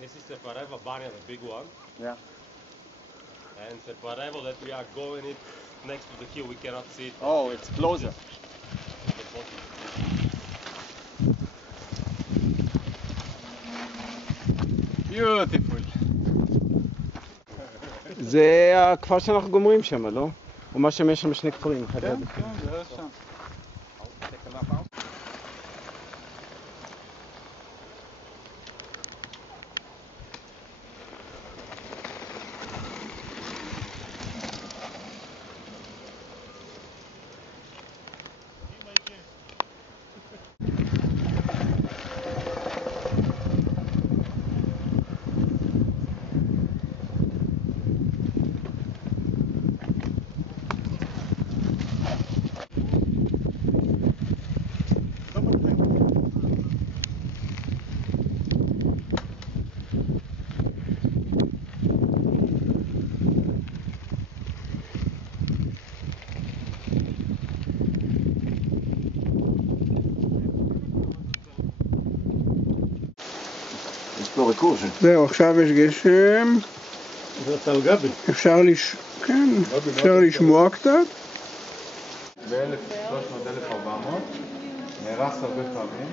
This is Separevo Banya, the big one. Yeah. And Separevo that we are going it next to the hill, we cannot see it. Oh, it's closer. Beautiful. זה הכפר שאנחנו גומרים שם, לא? או מה שם יש שם שני כפרים? כן, כן, זה שם. זהו, עכשיו יש גשם. אפשר לשמוע קצת. ב-1300-1400 נהרס הרבה פעמים,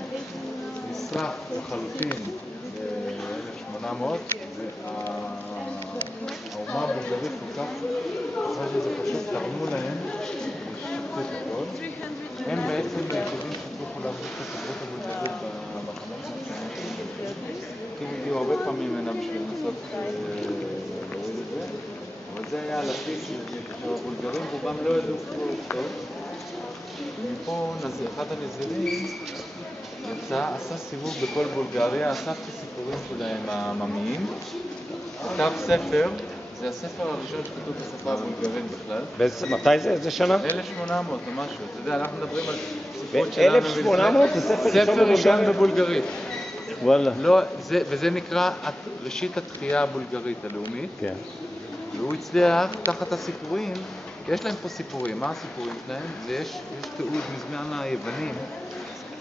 נשרף לחלוטין ב-1800, והאומה הבולגרית כל כך עשה שזה פשוט תרמו להם ושפטו את הכל. הם בעצם היחידים שצריכו להחזיק את הספרות הבולגרית ב-500 שנים. כי הגיעו הרבה פעמים הנה בשביל לנסות להוריד את זה, אבל זה היה הלפיד של הבולגרים, רובם לא ידעו כלום טוב. ומפה אחד הנזירים יצא, עשה סיבוב בכל בולגריה, אסף את הסיפורים שלהם העממיים, כתב ספר, זה הספר הראשון שכתוב בשפה הבולגרית בכלל. מתי זה? איזה שנה? 1800 או משהו, אתה יודע, אנחנו מדברים על סיפורות שלנו. 1800 זה ספר ראשון בבולגרית. וואלה. לא, וזה נקרא ראשית התחייה הבולגרית הלאומית. כן. והוא הצליח תחת הסיפורים, יש להם פה סיפורים, מה הסיפורים שלהם? יש תיעוד מזמן היוונים,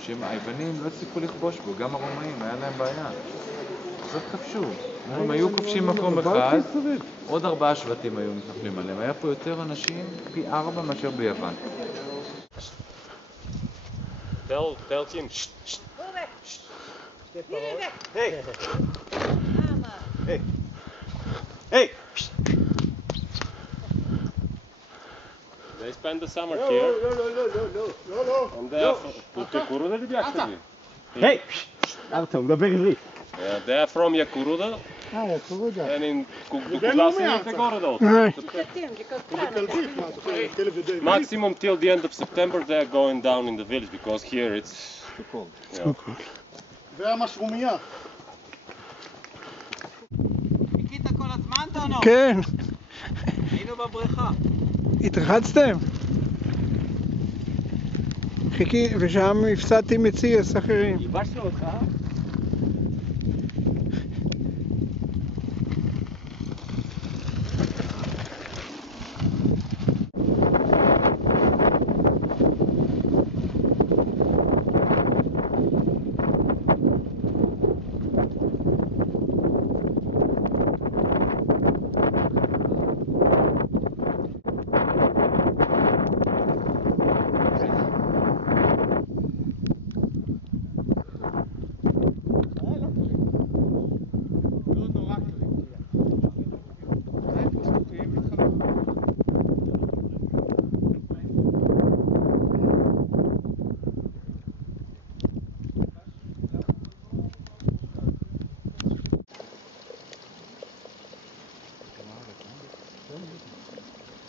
שהיוונים לא הצליחו לכבוש בו, גם הרומאים, היה להם בעיה. אז עוד כבשו. הם היו כובשים מקום אחד, עוד 4 שבטים היו מתנחלים עליהם. היה פה יותר אנשים, פי 4 מאשר ביוון. Tell him. Hey! Hey! Hey! They spend the summer here. And they are Yakuruda или бяхте? Hey! Артем, דבר עברית. They are from Yakuruda. And in куда се идете горе-долу? Maximum till the end of September they are going down in the village because here it's too cold. והמשרומיה. חיכית כל הזמן, טונו? כן. היינו בבריכה. התרחצתם? ושם הפסדתי מציאס אחרים. ייבשנו אותך?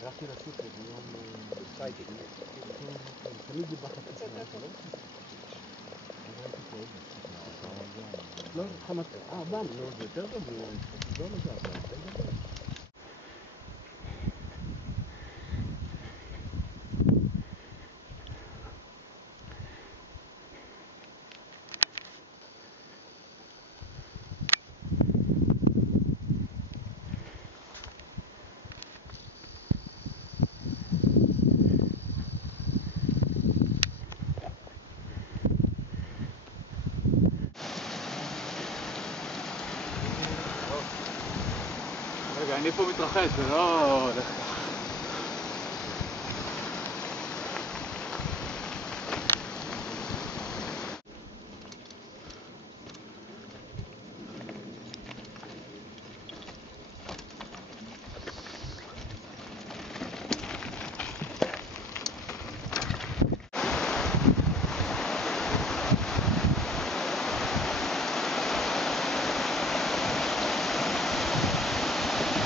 הלכתי לסופר ביום שייטי, תמיד זה בחצי שנה, לא? לא, חמת, בם, זה יותר טוב, לא נוגע, זה יותר טוב. אני פה מתרחש, זה לא...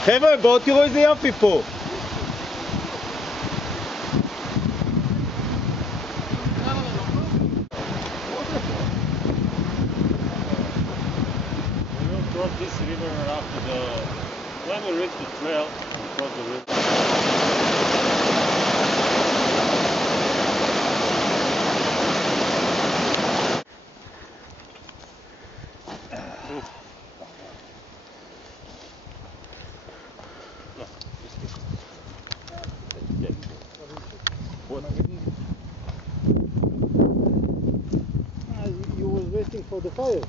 חבר'ה, בואו תראו איזה יופי פה. Cross this river after the when we reach the trail, we cross the river. You was waiting for the fire.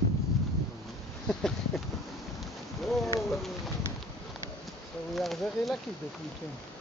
So we are very lucky that we came.